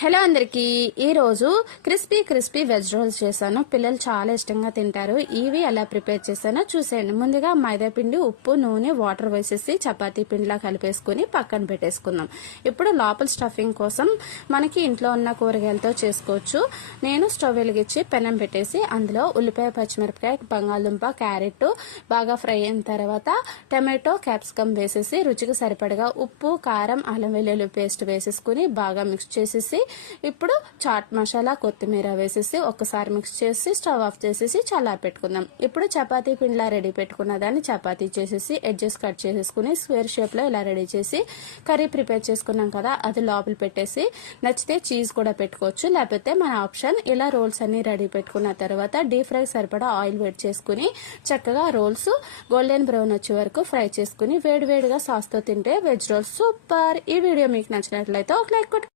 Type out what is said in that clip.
Hello అందరికి ఈ రోజు క్రిస్పీ వెజ్ రోల్స్ చేశాను. పిల్లలు చాలా ఇష్టంగా తింటారు. ఇవి ఎలా ప్రిపేర్ చేశానో చూసేయండి. ముందుగా మైదా పిండి, ఉప్పు, నూనె, వాటర్ వేసేసి చపాతీ పిండిలా కలిపేసుకుని పక్కన పెట్టేసుకుందాం. ఇప్పుడు లోపల స్టఫింగ్ కోసం మనకి ఇంట్లో ఉన్న కూరగాయలతో చేసుకోవచ్చు. నేను స్టవ్ వెలిగించి పెనం పెట్టేసి అందులో ఉల్లిపాయ, పచ్చిమిరపకాయ, బంగాళదుంప, క్యారెట్ బాగా ఫ్రై అయిన తర్వాత టమాటో, క్యాప్సికమ్ వేసేసి రుచికి సరిపడగా ఉప్పు, కారం, అల్లం వెల్లుల్లి పేస్ట్ వేసేసుకుని బాగా మిక్స్ చేసేసి ఇప్పుడు చాట్ మసాలా, కొత్తిమీర వేసేసి ఒకసారి మిక్స్ చేసి స్టవ్ ఆఫ్ చేసేసి చల్లారి పెట్టుకుందాం. ఇప్పుడు చపాతీ పిండిలా రెడీ పెట్టుకున్న దాన్ని చపాతీ చేసేసి ఎడ్జెస్ కట్ చేసేసుకుని స్క్వేర్ షేప్ లో ఇలా రెడీ చేసి కర్రీ ప్రిపేర్ చేసుకున్నాం కదా, అది లోపల పెట్టేసి నచ్చితే చీజ్ కూడా పెట్టుకోవచ్చు, లేకపోతే మన ఆప్షన్. ఇలా రోల్స్ అన్ని రెడీ పెట్టుకున్న తర్వాత డీప్ ఫ్రై సరిపడా ఆయిల్ వేడి చేసుకుని చక్కగా రోల్స్ గోల్డెన్ బ్రౌన్ వచ్చే వరకు ఫ్రై చేసుకుని వేడివేడిగా సాస్ తో తింటే వెజ్ రోల్స్ సూపర్. ఈ వీడియో మీకు నచ్చినట్లయితే ఒక లైక్ కొట్టి